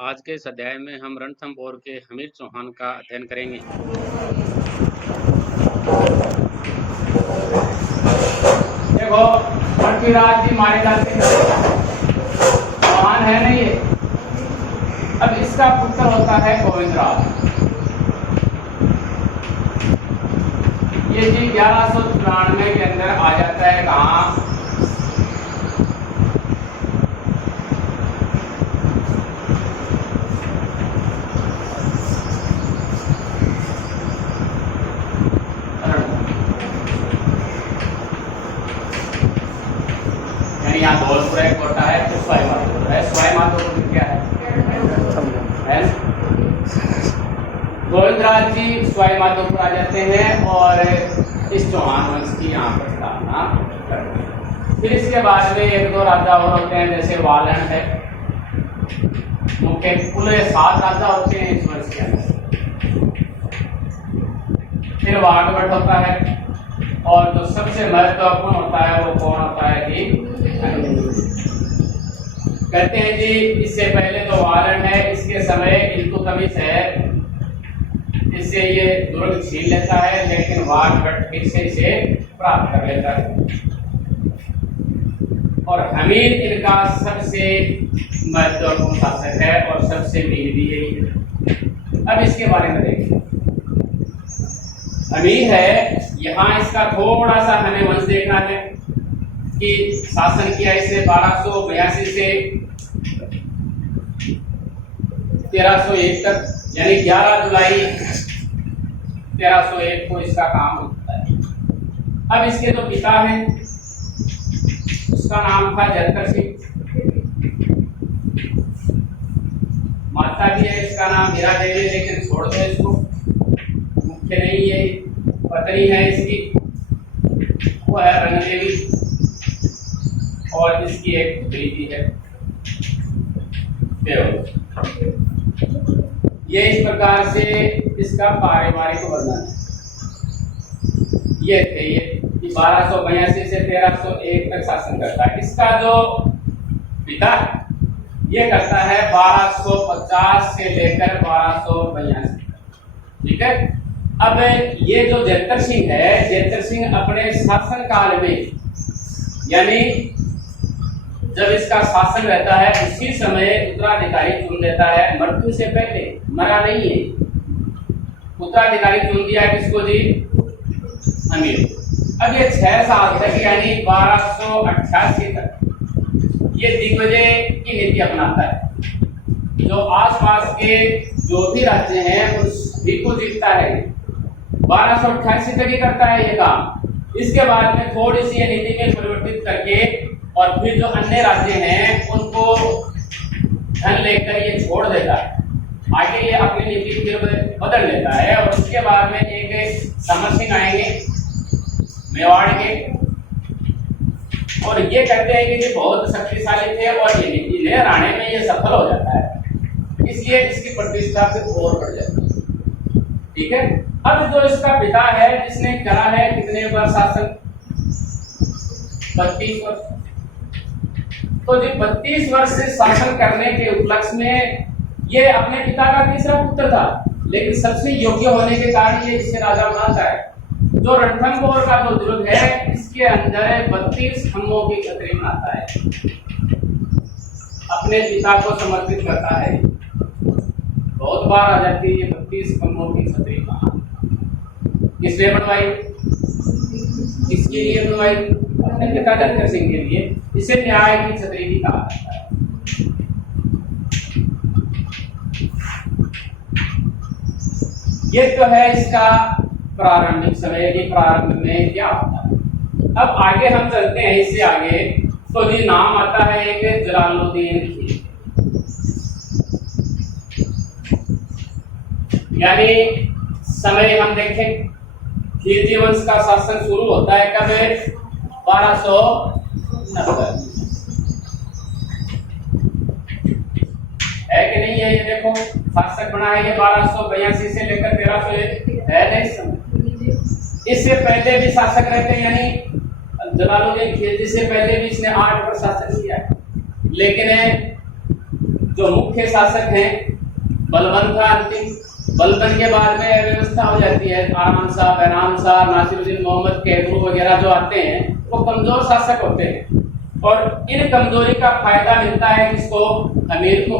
आज के इस अध्याय में हम रणथंभौर के हमीर चौहान का अध्ययन करेंगे। देखो, पृथ्वीराज जी मारे जाते हैं, चौहान है नहीं ये। अब इसका पुत्र होता है गोविंदराज। ये जी 1194 के अंदर आ जाता है कहाँ? यानी यहाँ धौलपुर है, कोटा है, तो सवाई माधोपुर है। सवाई माधोपुर क्या है? गोविंदराज जी सवाई माधोपुर आ जाते हैं और इस चौहान वंश की यहाँ पर स्थापना करते हैं। फिर इसके बाद में एक दो राजा और होते हैं, जैसे वालन है। मुख्य कुल 7 राजा होते हैं इस वंश के अंदर। फिर वाघभट होता है और जो सबसे महत्वपूर्ण होता है वो कौन होता है जी? कहते हैं जी इससे पहले तो वालन है, इसके समय इल्तुतमिश है, इससे ये दुर्ग छीन लेता है, लेकिन वाघभट फिर से इसे प्राप्त कर लेता है। और हमीर इनका सबसे महत्वपूर्ण शासक है और सबसे वीर भी यही है। अब इसके बारे में देखिए, हमीर है, यहाँ इसका थोड़ा सा हमें वंश देखना है कि शासन किया इसे 1282 से 1301 तक, यानी 11 जुलाई 1301 को इसका काम होता है। अब इसके जो पिता हैं उसका नाम था जंतर सिंह, माता भी है, इसका नाम हीरा देवी, लेकिन छोड़ दो इसको, मुख्य नहीं है। पत्नी है इसकी, वो है रंग देवी, और इसकी एक पुत्री भी है देव। ये इस प्रकार से इसका पारिवारिक वर्णन है। ये थे ये 1282 से 1301 तक शासन करता है। इसका जो पिता है ये करता है 1250 से लेकर 1282, ठीक है। अब ये जो जंतर सिंह है, जंतर सिंह अपने शासन काल में, यानी जब इसका शासन रहता है उसी समय उत्तराधिकारी चुन लेता है, मृत्यु से पहले, मरा नहीं है। उत्तराधिकारी चुन दिया किसको जी? हमीर। अब ये 6 साल तक, यानी 1288 तक ये दिग्विजय की नीति अपनाता है। जो आसपास के जो भी राज्य हैं उन सभी को जीतता है। 1288 तक ही करता है ये काम। इसके बाद में थोड़ी सी ये नीति में परिवर्तित करके और फिर जो अन्य राज्य हैं उनको धन लेकर ये छोड़ देता है। आगे ये अपनी नीति फिर बदल लेता है और उसके बाद में एक समर सिंह आएंगे मेवाड़ के, और ये कहते हैं कि ये बहुत शक्तिशाली थे और ये नीति लहराने में ये सफल हो जाता है, इसलिए इसकी प्रतिष्ठा फिर और बढ़ जाती है, ठीक है। अब जो इसका पिता है जिसने करा है कितने वर्ष शासन? 32 वर्ष। तो जी 32 वर्ष से शासन करने के उपलक्ष्य में ये अपने पिता का तीसरा पुत्र था, लेकिन सबसे योग्य होने के कारण ये इसे राजा बनाता है। जो रणथंभौर का जो दुर्ग है इसके अंदर 32 खम्भों की छतरी बनाता है, अपने पिता को समर्पित करता है। बहुत बार आ जाती है ये 32 खम्भों की छतरी। किसने बनवाई? किसके लिए बनवाई? अपने पिता जंतर सिंह के लिए। इसे न्याय की छतरी भी कहा जाता है। ये तो है इसका प्रारंभिक समय की, प्रारंभ में क्या होता है। अब आगे हम चलते हैं, इससे आगे तो जी नाम आता है एक जलालुद्दीन खिलजी, यानी समय हम देखें खिलजी वंश का शासन शुरू होता है कब? 1290 है कि नहीं है? ये देखो शासक बना है ये 1282 से लेकर 1301 है नहीं समय। इससे पहले भी शासक रहते हैं, यानी जलालुद्दीन खिलजी से पहले भी इसने 8 वर्ष शासन किया है, लेकिन जो मुख्य शासक हैं, बलबन था अंतिम। बलबन के बाद में व्यवस्था हो जाती है, आराम शाह, बैराम शाह, नासिरुद्दीन मोहम्मद, कैदरू वगैरह जो आते हैं वो कमजोर शासक होते हैं और इन कमजोरी का फायदा मिलता है किसको? अमीर को।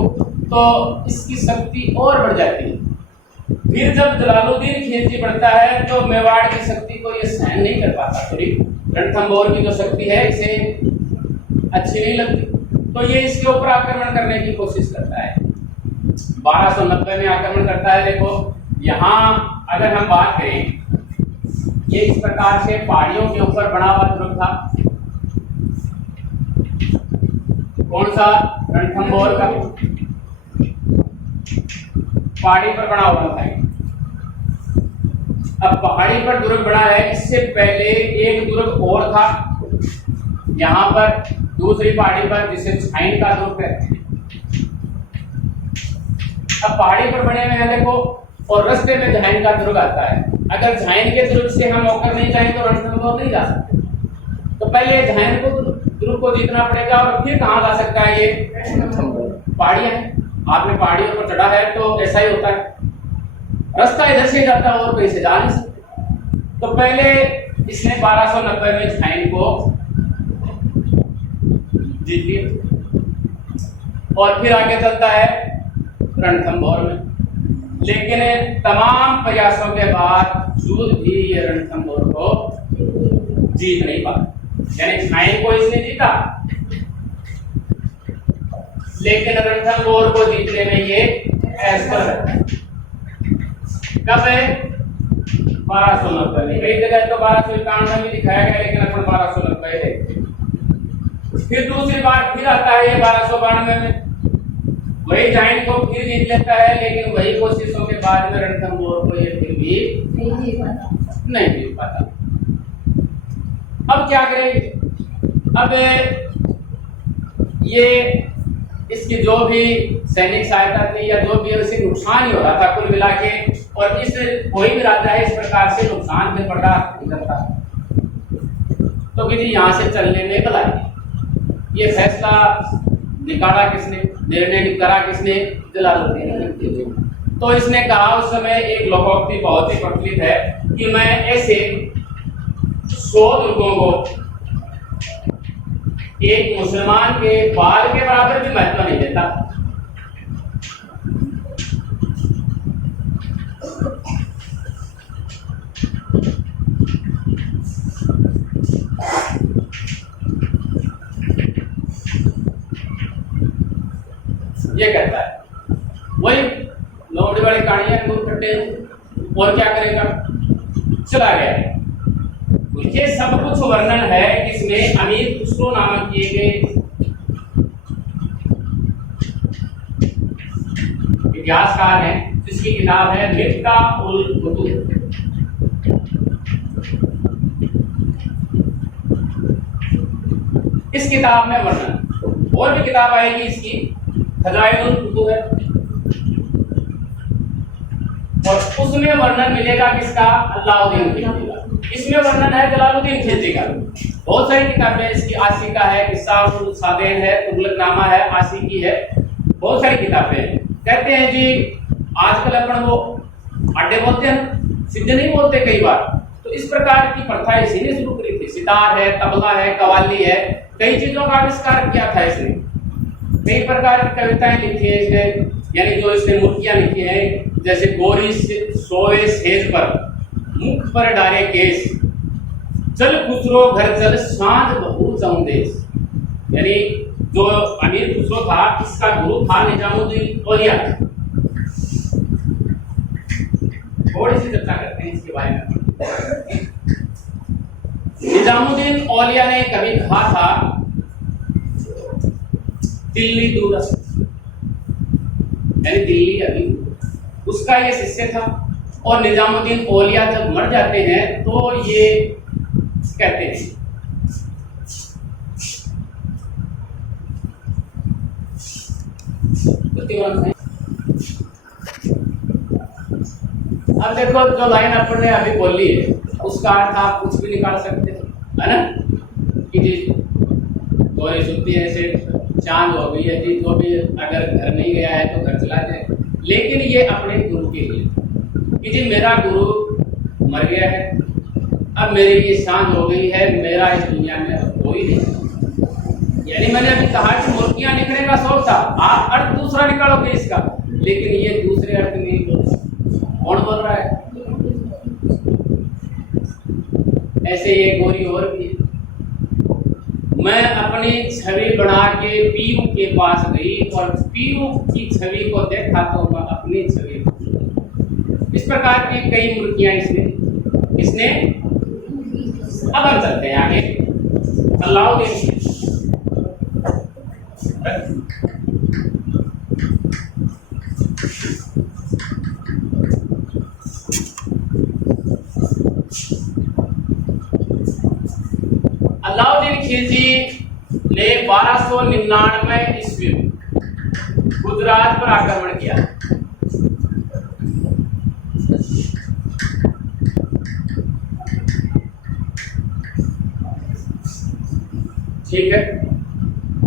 तो इसकी शक्ति और बढ़ जाती है। फिर जब जलालुद्दीन खिलजी बढ़ता है तो मेवाड़ की शक्ति को ये सहन नहीं कर पाता, थोड़ी रणथंभौर की जो शक्ति है इसे अच्छी नहीं लगती, तो ये इसके ऊपर आक्रमण करने की कोशिश करता है। 1290 में आक्रमण करता है। देखो यहाँ अगर हम बात करें, ये इस प्रकार से पहाड़ियों के ऊपर बना हुआ दुर्ग था। कौन सा? रणथंभौर का पहाड़ी पर बना हुआ था। अब पहाड़ी पर दुर्ग बना है, इससे पहले एक दुर्ग और था यहाँ पर दूसरी पहाड़ी पर, जिसे झाइन का दुर्ग कहते हैं। अब पहाड़ी पर बने हुए हैं देखो, और रास्ते में झाइन का दुर्ग आता है। अगर झाइन के दुर्ग से हम होकर नहीं जाएं तो रणथंभौर नहीं जा सकते, तो पहले झाइन को दुर्ग को जीतना पड़ेगा और फिर कहाँ जा सकता है? ये पहाड़ियां हैं, आपने पहाड़ियों पर चढ़ा है तो ऐसा ही होता है, रास्ता इधर से जाता है और कहीं से जा नहीं सकते। तो पहले इसने 1290 में झाइन को जीत लिया और फिर आगे चलता है रणथंभौर में। लेकिन तमाम प्रयासों के बावजूद भी ये रणथंभौर को जीत नहीं पाता, यानी झाइन को इसने जीता लेकिन रणथंभौर को जीतने में ये असफल है। कब है? 1290 में। कई जगह तो 1291 में दिखाया गया, लेकिन अपन 1290 है। फिर दूसरी बार फिर आता है ये 1292 में, वही झाइन को फिर जीत लेता है, लेकिन वही कोशिशों के बाद में रणथंभौर को ये फिर भी नहीं जीत पाता। अब क्या करेंगे? अब ये इसकी जो भी सैनिक सहायता थी या जो भी उसे नुकसान ही हो रहा था कुल मिला के, और इस कोई भी राजा है इस प्रकार से नुकसान में पड़ रहा करता, तो किसी यहाँ से चलने में भला ये फैसला निकाला किसने? निर्णय करा किसने? जलालुद्दीन। तो इसने कहा, उस समय एक लोकोक्ति बहुत ही प्रचलित है कि मैं ऐसे 100 दुर्गों को एक मुसलमान के बाल के बराबर भी महत्व नहीं देता। ये कहता है, वही लोमड़ी वाली कहानियां, अंगूर खट्टे, और क्या करेगा? चला गया। ये सब कुछ वर्णन है किसमें? अमीर खुसरो नामक किए गए इतिहासकार हैं, जिसकी किताब है मिफ्ताहुल-फुतूह। इस किताब में वर्णन, और भी किताब आएगी इसकी, खजाइनुल-फुतूह है, और उसमें वर्णन मिलेगा किसका? अलाउद्दीन खिलजी का। इसमें वर्णन है जलालुद्दीन खिलजी का। बहुत सारी किताबें इसकी, आशिका है, किस्सा-उल सादैन है, तुगलकनामा है, आशिकी है, बहुत सारी किताबें हैं। कहते हैं जी आजकल अपन वो अड्डे बोलते हैं, सीधे नहीं बोलते कई बार, तो इस प्रकार की प्रथा इसी ने शुरू करी थी। सितार है, तबला है, कव्वाली है, कई चीजों का आविष्कार किया था इसने। कई प्रकार की कविताएं लिखी है इसने, यानी जो इसने मूर्तियां लिखी हैं, जैसे गोरी सोए सेज पर, मुख पर डाले केस, चल खुसरो घर चल सांझ बहु देश। यानी जो अमीर खुसरो था, इसका गुरु था निजामुद्दीन औलिया। थोड़ी सी चर्चा करते हैं इसके बारे में। निजामुद्दीन औलिया ने कभी कहा था दिल्ली दूर, यानी दिल्ली अभी, उसका ये शिष्य था। और निजामुद्दीन औलिया जब मर जाते हैं तो ये कहते हैं, अब देखो जो लाइन अपन ने अभी बोली है उसका अर्थ आप कुछ भी निकाल सकते हो, है ना? कि जी गोरी सुनती है, ऐसे चांद हो गई है जी, तो भी अगर घर नहीं गया है तो घर चला जाए, लेकिन ये अपने गुरु के लिए कि जी मेरा गुरु मर गया है, अब मेरी ये शान हो गई है, मेरा इस दुनिया में अब कोई नहीं। यानी मैंने अभी कहा कि मूर्तियां लिखने का शौक था, आप अर्थ दूसरा निकालोगे इसका, लेकिन ये दूसरे अर्थ नहीं बोल, कौन बोल रहा है? ऐसे ये गोरी और भी, मैं अपनी छवि बना के पीयू के पास गई और पीयू की छवि को देखा तो मैं अपनी छवि को। इस प्रकार की कई मूर्तियां इसने अब हम चलते हैं आगे। अलाउद्दीन अलाउद्दीन खिलजी ने 1299 ईस्वी में गुजरात पर आक्रमण किया। ठीक है,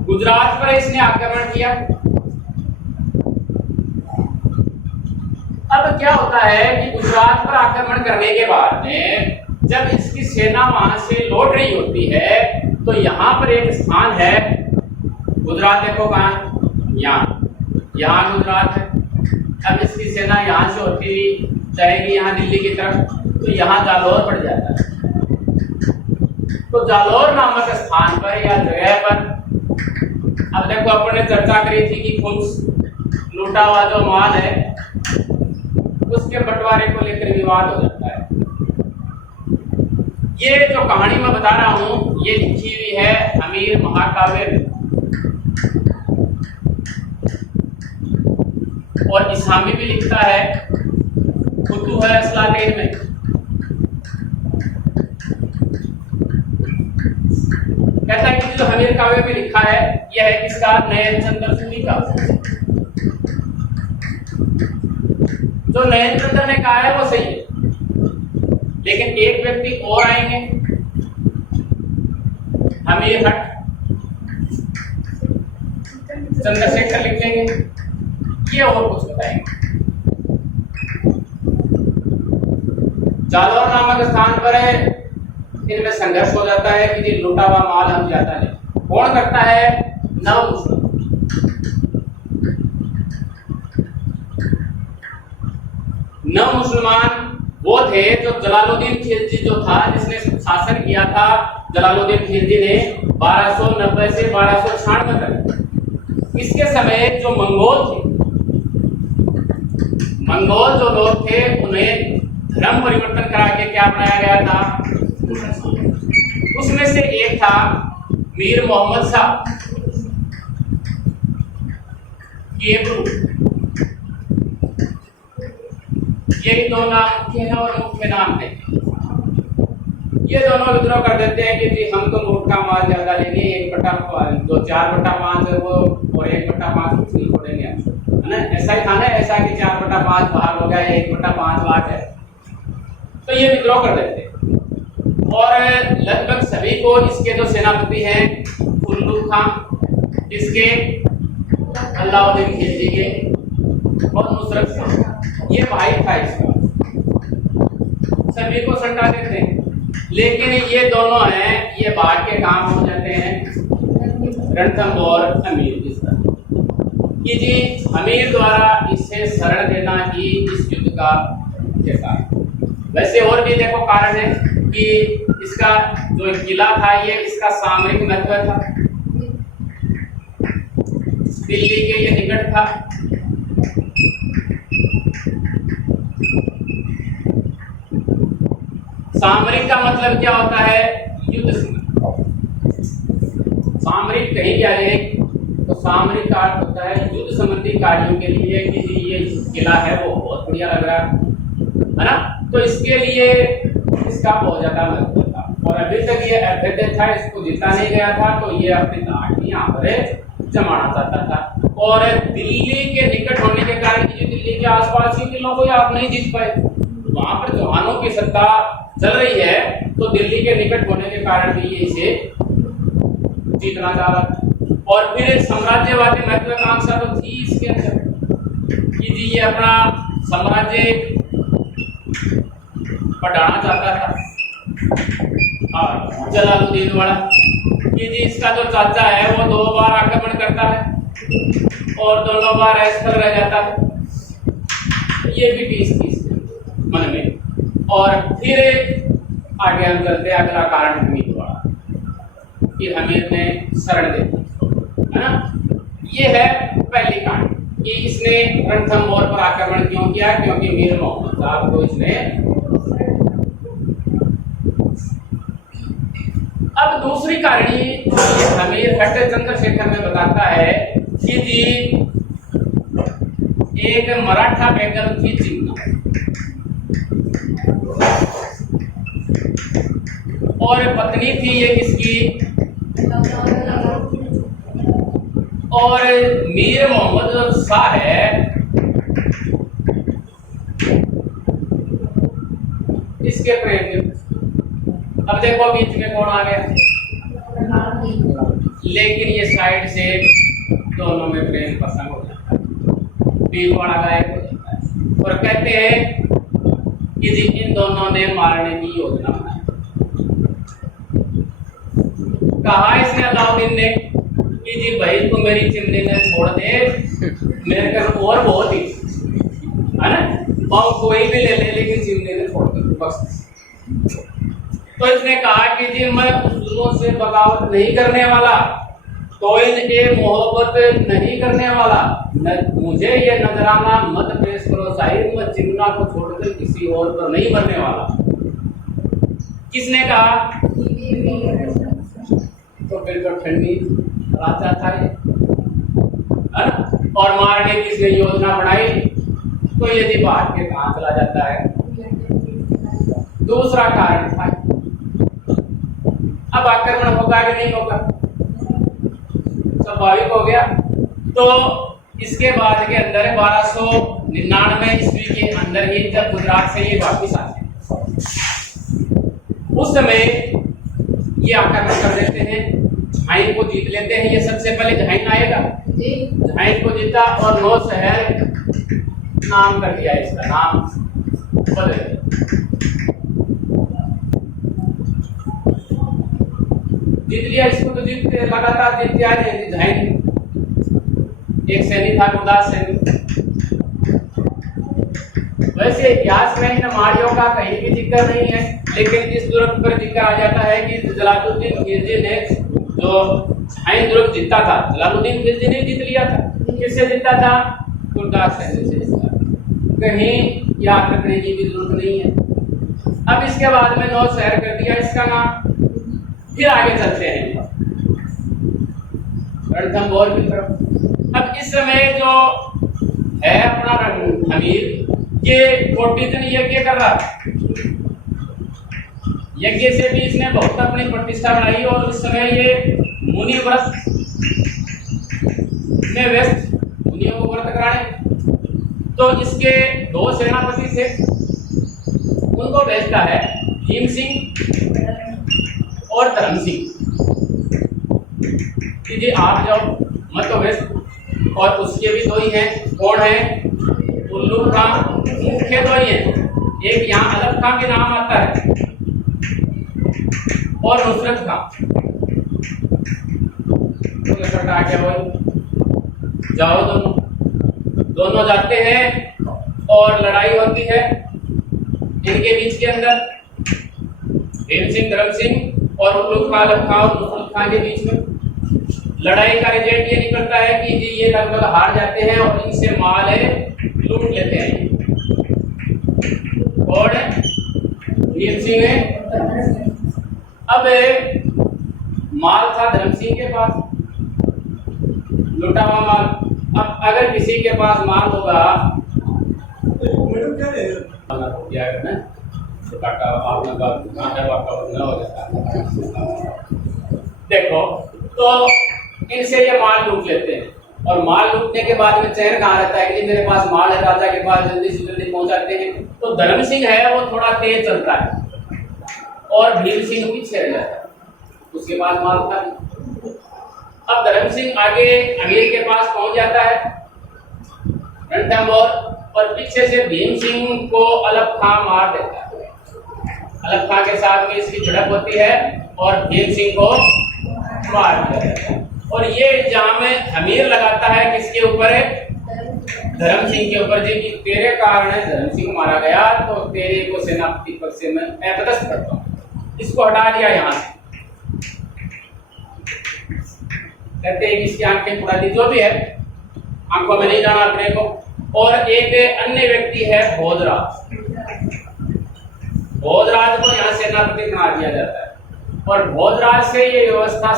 गुजरात पर इसने आक्रमण किया। अब क्या होता है कि गुजरात पर आक्रमण करने के बाद में जब इसकी सेना वहां से लौट रही होती है तो यहाँ पर एक स्थान है, गुजरात देखो कहाँ, यहाँ गुजरात है। अब इसकी सेना यहाँ से होती हुई जाएगी यहाँ दिल्ली की तरफ, तो यहाँ जालौर पड़ जाता है। तो जालौर नामक स्थान पर या जगह पर, अब देखो अपन ने चर्चा करी थी कि खुद लूटा हुआ जो माल है उसके बंटवारे को लेकर विवाद हो जाता है। ये जो कहानी मैं बता रहा हूं ये लिखी हुई है अमीर महाकाव्य में, और इस्लामी भी लिखता है, खुतू है असलातीन में। कहता है कि जो अमीर काव्य में लिखा है यह है किसका, नयन चंद्र सूरी का। जो नयन चंद्र ने कहा है वो सही है, लेकिन एक व्यक्ति और आएंगे, अमीर हट चंद्रशेखर लिखेंगे, ये और कुछ बताएंगे। जालौर नामक स्थान पर है, इनमें संघर्ष हो जाता है कि जी लूटा हुआ माल हम ज्यादा लें। कौन करता है? नव मुसलमान वो थे जो जलालुद्दीन खिलजी जो था जिसने शासन किया था। जलालुद्दीन खिलजी ने 1290 से 1296 तक, इसके समय जो मंगोल जो लोग थे उन्हें धर्म परिवर्तन करा के क्या बनाया गया था, उसमें से एक था मीर मोहम्मद शाह केबरू। ये दो नाम मुख्य हैं और मुख्य नाम है। ये दोनों विद्रोह कर देते हैं कि जी हम तो लूट का माल ज्यादा लेंगे, 4/5 वो और 1/5 कुछ नहीं छोड़ेंगे, है ना। ऐसा ही था ना, ऐसा कि 4/5 भाग हो गया, 1/5 भाग है, तो ये विद्रोह कर देते हैं। और लगभग सभी को इसके जो सेनापति हैं कुल्लू खान, इसके अलाउद्दीन खिलजी के और नुसरत खान, ये भाई था इसका, सभी को सटा देते हैं। लेकिन ये दोनों हैं, ये बाहर के काम हो जाते हैं रणथंभौर अमीर की तरह कि जी अमीर द्वारा इसे शरण देना ही इस युद्ध का मुख्य कारण। वैसे और भी देखो कारण है कि इसका जो किला था ये इसका सामरिक महत्व था, दिल्ली के ये निकट था। सामरिक का मतलब क्या होता है? युद्ध संबंधी। सामरिक कहीं क्या है तो सामरिक का अर्थ होता है युद्ध संबंधी कार्यों के लिए कि ये किला है वो बहुत बढ़िया लग रहा है ना, तो इसके लिए इसका बहुत ज्यादा महत्व था। और अभी तक ये अभेद्य था, इसको जीता नहीं गया था, तो ये अपनी ताकत यहाँ पर जमाना चाहता था। और दिल्ली के निकट होने के कारण कि दिल्ली के आसपास ही किलों को आप नहीं जीत पाए, वहां पर जवानों की सत्ता चल रही है, तो दिल्ली के निकट होने के कारण भी ये इसे जीतना चाह रहा था। और फिर एक साम्राज्यवादी महत्वाकांक्षा तो थी इसके अंदर कि जी ये अपना साम्राज्य बढ़ाना चाहता था। और जलालुद्दीन वाला कि जी इसका जो चाचा है वो 2 बार आक्रमण करता है और दोनों बार असफल रह जाता है। ये भी पीस मन में। और फिर आगे हम चलते, अगला कारण हमीर वाला कि हमीर ने शरण दे दी, है ना। ये है पहली कारण कि इसने रणथंभौर पर आक्रमण क्यों किया, क्योंकि मीर मोहम्मद साहब को इसने। अब दूसरी कहानी हमीर हट्ट चंद्रशेखर में बताता है कि जी एक मराठा बेगम थी चिन्ना, और पत्नी थी ये किसकी, और मीर मोहम्मद जो शाह है इसके प्रेम। अब देखो बीच में कौन आ गया, लेकिन ये साइड से दोनों में प्रेम प्रसंग हो जाता है, बीच वाला गायब हो जाता है और कहते हैं कि जी इन दोनों ने मारने की योजना बनाई। कहा इसने अलाउद्दीन ने कि जी भाई तू मेरी चिमनी ने छोड़ दे, मेरे घर और बहुत ही है ना, पाँव कोई भी ले ले लेकिन चिमनी ने छोड़ दे बस। तो इसने कहा कि जी मैं मुस्लिमों से बगावत नहीं करने वाला, तो इनके मोहब्बत नहीं करने वाला, मुझे ये नजराना मत पेश करो साहिब, मैं चिमना को छोड़कर किसी और पर नहीं बनने वाला। किसने कहा, तो फिर तो ठंडी राजा था ये, और मारने की इसने योजना बनाई, तो यदि बाहर के कहां चला जाता है। दूसरा कारण था, अब आक्रमण होगा कि नहीं होगा, स्वाभाविक हो गया। तो इसके बाद के अंदर 1299 ईस्वी के अंदर ही जब गुजरात से ये वापिस आते हैं, उस समय ये आक्रमण कर देते हैं, झाइन को जीत लेते हैं। ये सबसे पहले झाइन आएगा, झाइन को जीता और 9 शहर नाम कर दिया, इसका नाम बदल दिया। जीत लिया इसको, तो जीतते लगातार जीतते आ रहे हैं। झाइन एक सैनिक था, गुरदास सैनिक। वैसे इतिहास में इन माड़ियों का कहीं भी जिक्र नहीं है, लेकिन इस दुर्ग पर जिक्र आ जाता है कि जलालुद्दीन खिलजी ने जो झाइन दुर्ग जीता था, जलालुद्दीन खिलजी ने जीत लिया था। किससे जीता था, गुरदास सैनिक से जीता। कहीं याद रखने की भी जरूरत नहीं है। अब इसके बाद में 9 शहर कर दिया इसका नाम। फिर आगे चलते हैं रणथंभौर की तरफ। अब इस समय जो है अपना हमीर, ये 40 दिन यज्ञ कर रहा था। यज्ञ से भी इसने बहुत अपनी प्रतिष्ठा बनाई, और उस समय ये मुनि व्रत में व्यस्त, मुनियों को व्रत कराने। तो इसके 2 सेनापति थे, उनको भेजता है भीम सिंह और धर्म सिंह कि जी आप जाओ, मैं तो व्यस्त। और उसके भी 2 ही हैं, कौन है, उल्लू खां, मुख्य 2 ही हैं। एक यहाँ अलग खां के नाम आता है और नुसरत खां। तो कटा क्या बोल, जाओ दोनों जाते हैं और लड़ाई होती है इनके बीच के अंदर, भीम सिंह, धर्म सिंह और उल्लू खां और नुसरत खां के बीच में। लड़ाई का रिजल्ट ये निकलता है कि जी ये लगभग हार जाते हैं और इनसे माल लूट लेते हैं। और भीम सिंह है, अब माल था धर्म सिंह के पास, लुटा हुआ माल। अब अगर किसी के पास माल होगा देखो, तो इनसे ये माल लूट लेते हैं, और माल लूटने के बाद में चैन कहाँ रहता है कि मेरे पास माल है, राजा के पास जल्दी से जल्दी पहुंचाते हैं। तो धर्म सिंह है वो थोड़ा तेज चलता है और भीम सिंह पीछे रह जाता है, उसके पास माल था। अब धर्म सिंह आगे अमीर के पास पहुंच जाता है रणथंभौर, और पीछे से भीम सिंह को अलग खां मार देता है। अलग खां के साथ में इसकी झड़प होती है और भीम सिंह को मार दिया जाता है। और ये इल्जाम अमीर लगाता है किसके ऊपर है? धर्म सिंह के ऊपर जी, कि तेरे कारण धर्म सिंह मारा गया, तो तेरे को सेनापति पद से मैं अपदस्थ करता हूँ। इसको हटा दिया यहाँ से। कहते हैं कि इसकी आंखें फुड़ा दी, जो भी है, आंखों में नहीं जाना अपने को। और एक अन्य व्यक्ति है भोजराज। भोजराज को यहाँ सेनापति बना दिया जाता है, और भोजराज से ये व्यवस्था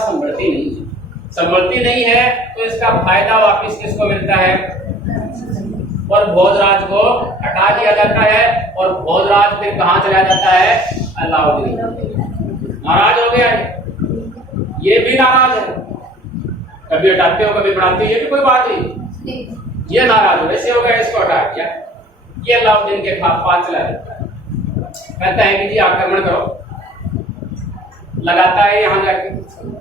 संभलती नहीं है, तो इसका फायदा वापिस किसको मिलता है? और भोजराज को हटा दिया जाता है, और भोजराज फिर कहाँ चला जाता है? अलाउद्दीन। नाराज हो गया है, ये भी नाराज है, कभी हटाते हो कभी बढ़ाते हो, ये भी कोई बात नहीं, ये नाराज हो, ऐसे हो गया, इसको हटा दिया। ये अलाउद्दीन के पास चला जाता है, कहता है कि जी आक्रमण करो, लगाता है यहाँ जाके।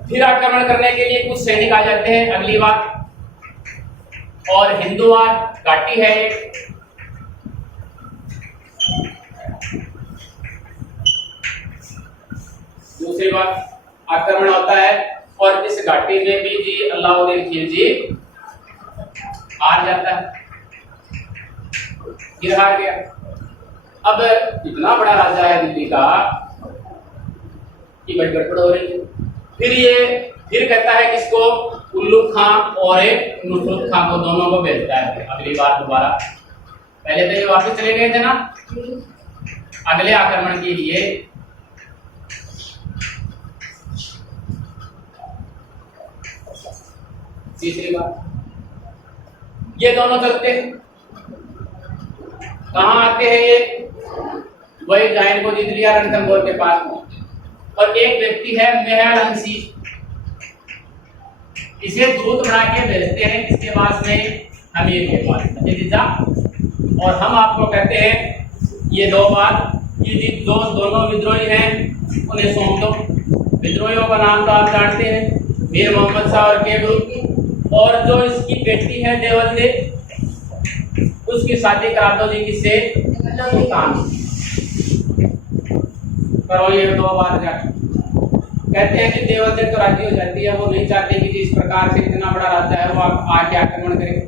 फिर आक्रमण करने के लिए कुछ सैनिक आ जाते हैं अगली बार, और हिंदुवाद घाटी है एक, दूसरी बार आक्रमण होता है, और इस घाटी में भी जी अलाउद्दीन खिलजी हार जाता है, फिर हार गया। अब इतना बड़ा राजा है दिल्ली का कि बड़ी गड़बड़ हो रही है। फिर कहता है किसको? उल्लू खां और एक नुसरत खां को, दोनों को भेजता है अगली बार दोबारा। पहले तो ये वापस चले गए थे ना अगले आक्रमण के लिए। तीसरी बार ये दोनों चलते हैं, कहाँ आते हैं? ये वही जाइन को जीत लिया, रणथंभौर के पास में। और एक व्यक्ति है मेहरअंशी, इसे दूत बना के भेजते हैं किसके पास में? अमीर के पास। और हम आपको कहते हैं ये दो बात कि दोनों विद्रोही हैं, उन्हें सौंप दो। विद्रोहियों का नाम तो आप जानते हैं, मीर मोहम्मद शाह और केबरू। और जो इसकी बेटी है देवल, उसकी शादी करा दो जी किससे? सुल्तान। करो ये दो बार जाकर। कहते हैं कि देवल तो राजी हो जाती है, वो नहीं चाहते कि इस प्रकार से इतना बड़ा राजा है वो आके आक्रमण करे।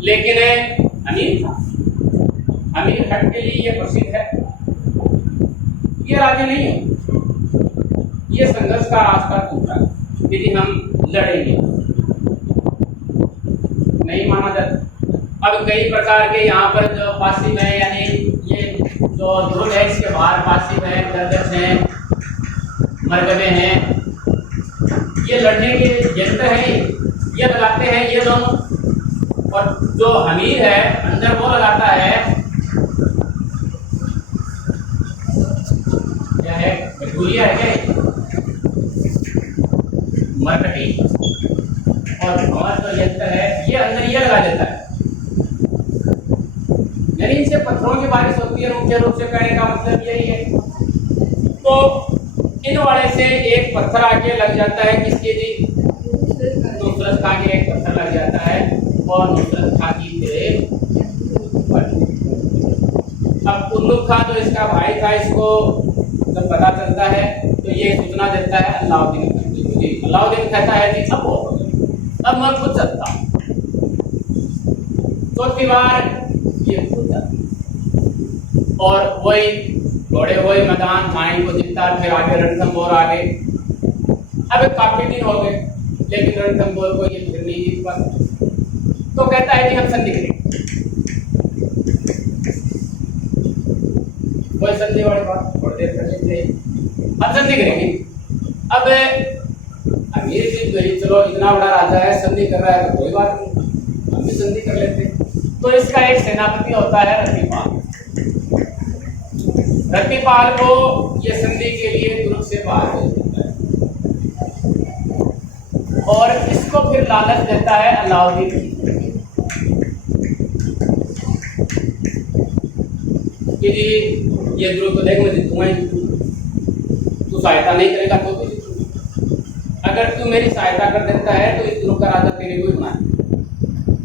लेकिन अमीर हट के लिए ये प्रसिद्ध है, ये राजी नहीं है, ये संघर्ष का रास्ता टूटा, यदि हम लड़ेंगे नहीं माना जाता। अब कई प्रकार के यहाँ पर जो पासिव है, यानी ये जो ध्रुव है इसके बाहर पासिव है, गर्दश है, मरकबे हैं, ये लड़ने के यंत्र हैं, ये लगाते हैं ये दोनों। और जो अमीर है अंदर वो लगाता है क्या है? गुलिया है क्या? मरकटी। और हमारा जो यंत्र है ये अंदर ये लगा देता है, यानी इनसे पत्थरों की बारिश होती है। मुख्य रूप से कहने का मतलब यही है। तो इन वाले से एक पत्थर आके लग जाता है किसके जी? नुसरत खां के एक पत्थर लग जाता है, और नुसरत खां की फिर अब उल्लू खां जो इसका भाई था, इसको जब पता चलता है तो ये सूचना देता है अलाउद्दीन को। अलाउद्दीन कहता है कि अब मैं खुद चलता हूँ। चौथी बार ये खुद चलता, और वही घोड़े वही मैदान जाइन को जीतता। फिर आगे रणथंभौर आ गए। अब काफी दिन हो गए, लेकिन रणथंभौर को ये फिर नहीं जीत पाता। तो कहता है कि हम संधि करेंगे। कोई संधि वाली बात थोड़ी देर कर लेते हैं, हम संधि करेंगे। अब अमीर जी तो चलो इतना बड़ा राजा है, संधि कर रहा है तो कोई बात नहीं, हम भी संधि कर लेते हैं। तो इसका एक सेनापति होता है रतिपाल। रतिपाल को ये संधि के लिए तुर्क से बाहर भेज देता है, और इसको फिर लालच देता है अलाउद्दीन कि जी ये ध्रुव को देख मैं जीतूंगा, तू सहायता नहीं करेगा तो भी जीतूंगा। अगर तू मेरी सहायता कर देता है तो इस दिनों का राजा तेरे को ही बना।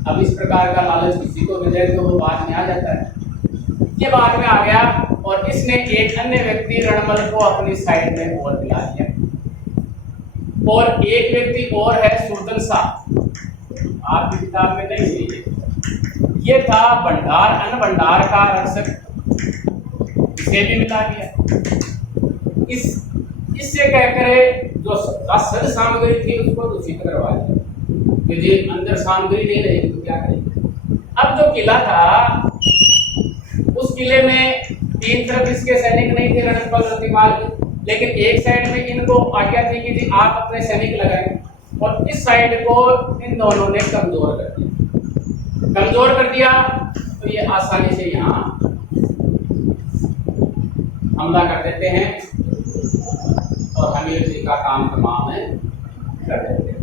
अब इस प्रकार का लालच किसी को मिल जाए तो वो बाद में आ जाता है। ये बाद में आ गया और इसने एक अन्य व्यक्ति रणमल को अपनी साइड में और दिला दिया। और एक व्यक्ति और है सुरदन शाह, आपकी किताब में नहीं है, ये था भंडार अन्न भंडार का रक्षक, इसे भी मिला दिया। इससे कहकर जो सद सामग्री थी उसको दूषित करवा दिया कि जी अंदर सामग्री नहीं रहेगी तो क्या करेंगे। अब जो किला था उस किले में तीन तरफ इसके सैनिक नहीं थे रणपल रतिमाल के, लेकिन एक साइड में इनको आज्ञा थी कि जी आप अपने सैनिक लगाएं और इस साइड को इन दोनों ने कमजोर कर दिया। कमजोर कर दिया तो ये आसानी से यहाँ हमला कर देते हैं और हमीर जी का काम तमाम है कर देते हैं।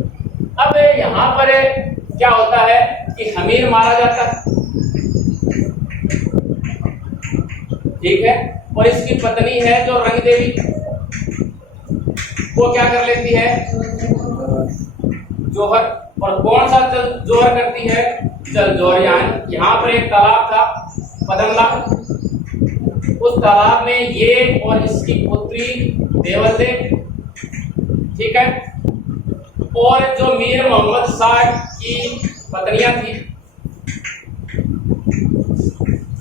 अब यहाँ पर क्या होता है कि हमीर मारा जाता है, ठीक है, और इसकी पत्नी है जो रंग देवी, वो क्या कर लेती है जोहर। और कौन सा जोहर करती है? जल जोहर। यहाँ पर एक तालाब था पदमला, उस तालाब में ये और इसकी पुत्री देवलदे, ठीक है, और जो मीर मोहम्मद शाह की पत्नियां थी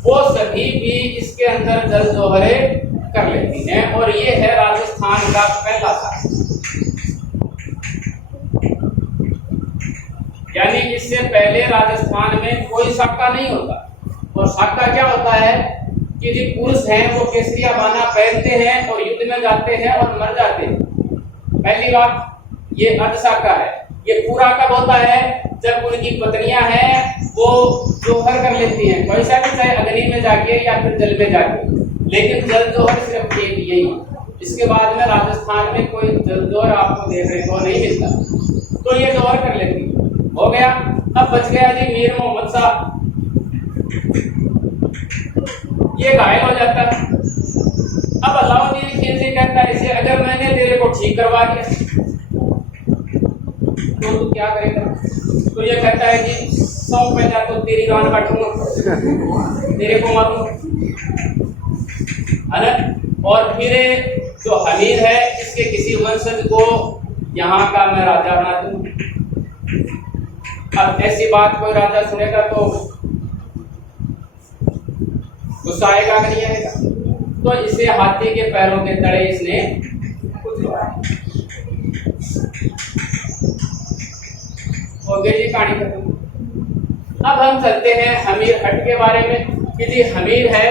वो सभी भी इसके अंदर जल जोहरे कर लेती हैं। और ये है राजस्थान का पहला शासक, यानी इससे पहले राजस्थान में कोई साका नहीं होता। और साका क्या होता है कि जो पुरुष हैं वो केसरिया बाना पहनते हैं और युद्ध में जाते हैं और मर जाते हैं। पहली बात ये अर्धसाका है। ये पूरा कब होता है? जब उनकी पत्नियां हैं वो जोहर कर लेती हैं, वैसा भी चाहे अग्नि में जाके या फिर जल में जाके, लेकिन जल जोहर सिर्फ एक यही। इसके बाद में राजस्थान में कोई जल जोहर आपको देखने को नहीं मिलता, तो ये जोहर कर लेती हो गया। अब बच गया जी मीर मोहम्मद शाह, ये घायल हो जाता है। अब अलाउद्दीन खिलजी कहता है इसे अगर मैंने तेरे को ठीक करवा दिया तो तू क्या करेगा? तो ये कहता है कि 100 पैसा तो तेरी गान काटूंगा, तेरे को मारूंगा, है ना। और फिर जो हमीर है इसके किसी वंशज को यहाँ का मैं राजा बना दूंगा। अब ऐसी बात कोई राजा सुनेगा तो गुस्सा आएगा कि नहीं आएगा? तो इसे हाथी के पैरों के तले इसने कुचलवाया। हो गई जी कहानी खत्म। अब हम चलते हैं हमीर हट के बारे में कि जी हमीर है,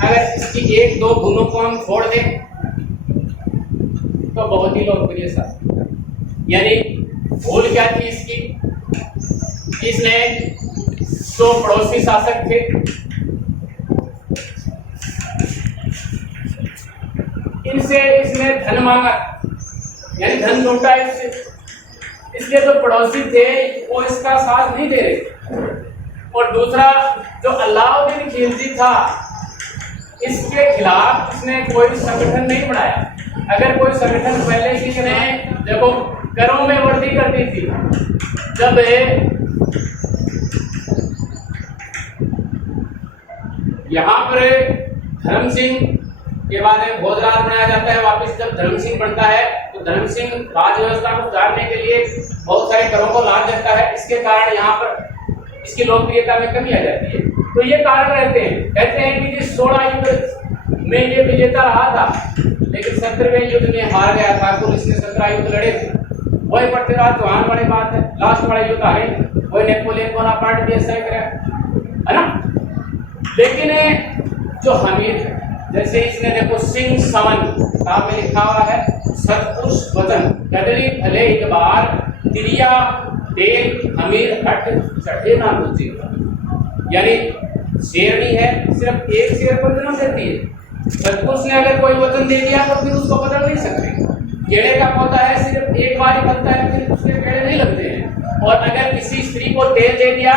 अगर इसकी एक दो गुणों को हम छोड़ दें तो बहुत ही लोकप्रिय शासक। यानी भूल क्या थी इसकी? इसने जो पड़ोसी शासक थे इनसे इसने धन मांगा, यानी धन लूटा इससे, इसलिए जो पड़ोसी थे वो इसका साथ नहीं दे रहे। और दूसरा जो अलाउद्दीन खिलजी था इसके खिलाफ इसने कोई संगठन नहीं बनाया। अगर कोई संगठन पहले की ने देखो करों में वृद्धि कर दी थी, जब यहाँ पर धर्म सिंह के बाद भोजराज बनाया जाता है, वापस जब धर्म सिंह बनता है तो धर्म सिंह राज व्यवस्था को सुधारने के लिए बहुत सारे करों को लाभ देता है। इसके कारण यहाँ पर इसकी लोकप्रियता में कमी आ जाती है। तो ये कारण रहते हैं, कहते हैं कि 16 युद्ध में ये विजेता रहा था, लेकिन 17वें युद्ध में हार गया था। तो इसने 17 युद्ध लड़े थे, वही पृथ्वीराज चौहान वाली बात है, लास्ट वाला युद्ध हारे, वही नेपोलियन बोनापार्ट भी ऐसा ही है ना। लेकिन जो हमीर है, जैसे इसने देखो सिंह समन किताब में लिखा हुआ है, सतपुरुष वचन कदली भले एक बार तिरिया तेल हमीर हट चढ़े ना मुझे। यानी शेरनी है सिर्फ एक शेर को जन्म देती है, सतपुरुष ने अगर कोई वचन दे दिया तो फिर उसको बदल नहीं सकते। केड़े का पौधा है सिर्फ एक बार ही बनता है, फिर उसके पेड़ नहीं लगते हैं। और अगर किसी स्त्री को तेल दे दिया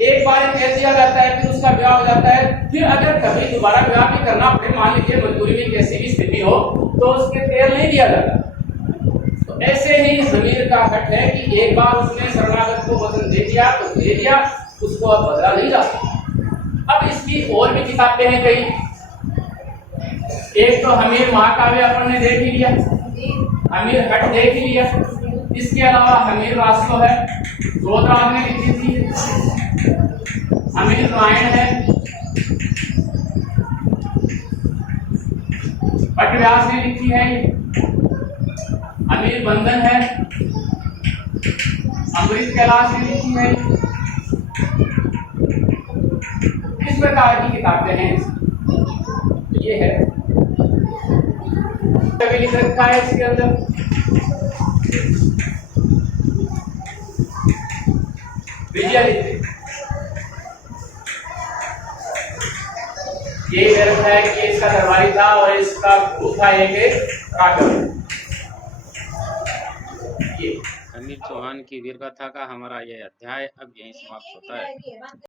एक बार कह दिया जाता है, फिर उसका ब्याह हो जाता है, फिर अगर कभी दोबारा ब्याह भी करना पड़े, मान लीजिए मजबूरी में कैसी भी स्थिति हो, तो उसके तेल नहीं दिया जाता। तो ऐसे ही हमीर का हक है कि एक बार उसने शरणागत को वचन दे दिया तो दे दिया, उसको अब बदला नहीं जा सकता। अब इसकी और भी किताबें हैं कई। एक तो हमीर महाकाव्य अपन ने देख ही लिया, हमीर हट देख ही लिया। इसके अलावा हमीर रासो है, जोधराज ने लिखी थी। हमीर रामायण है, भट्ट ने लिखी है। हमीर बंधन है, अमृत कैलाश ने लिखी है। इस प्रकार की किताबें हैं। ये है कभी लिख रखा है इसके अंदर। विजय ये दर्ज है कि इसका दरबारी था और इसका गुरु था एक राघव। हमीर चौहान की वीर गाथा का हमारा यह अध्याय अब यहीं समाप्त होता है।